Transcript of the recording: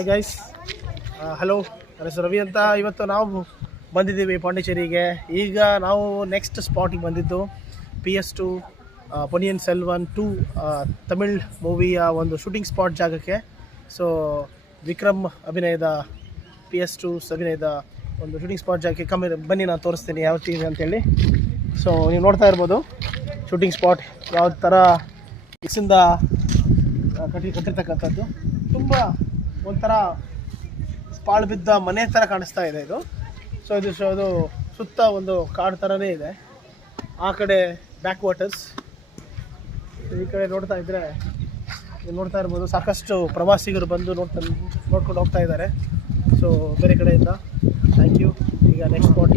Hi guys, hello. ನನ್ನ ಹೆಸರು ರವಿ ಅಂತ. ಇವತ್ತು ನಾವು ಬಂದಿದ್ದೀವಿ ಪಾಂಡಿಚೇರಿಗೆ. ಈಗ ನಾವು ನೆಕ್ಸ್ಟ್ ಸ್ಪಾಟಿಗೆ ಬಂದಿದ್ದು PS2 ಪೊನ್ನಿಯಿನ್ ಸೆಲ್ವನ್ 2 ತಮಿಳ್ ಮೂವಿಯ ಒಂದು ಶೂಟಿಂಗ್ ಸ್ಪಾಟ್ ಜಾಗಕ್ಕೆ. ಸೊ ವಿಕ್ರಮ್ ಅಭಿನಯದ PS2 ಅಭಿನಯದ ಒಂದು ಶೂಟಿಂಗ್ ಸ್ಪಾಟ್ ಜಾಗಕ್ಕೆ ಬನ್ನಿ, ನಾನು ತೋರಿಸ್ತೀನಿ ಯಾವ ಇದೆ ಅಂತೇಳಿ. ಸೊ ನೀವು ನೋಡ್ತಾ ಇರ್ಬೋದು ಶೂಟಿಂಗ್ ಸ್ಪಾಟ್ ಯಾವ ಥರ ಇಕ್ಸಿಂದ ಕಟ್ಟಿರ್ತಕ್ಕಂಥದ್ದು. ತುಂಬ ಒಂಥರ ಪಾಳು ಬಿದ್ದ ಮನೆ ಥರ ಕಾಣಿಸ್ತಾ ಇದೆ ಇದು. ಸೊ ಅದು ಸುತ್ತ ಒಂದು ಕಾಡು ಥರನೇ ಇದೆ. ಆ ಕಡೆ ಬ್ಯಾಕ್ ವಾಟರ್ಸ್, ಈ ಕಡೆ ನೋಡ್ತಾ ಇರ್ಬೋದು ಸಾಕಷ್ಟು ಪ್ರವಾಸಿಗರು ಬಂದು ನೋಡ್ಕೊಂಡು ಹೋಗ್ತಾ ಇದ್ದಾರೆ. ಸೊ ಬೇರೆ ಕಡೆಯಿಂದ ಥ್ಯಾಂಕ್ ಯು. ಈಗ ನೆಕ್ಸ್ಟ್ ಸ್ಪಾಟ್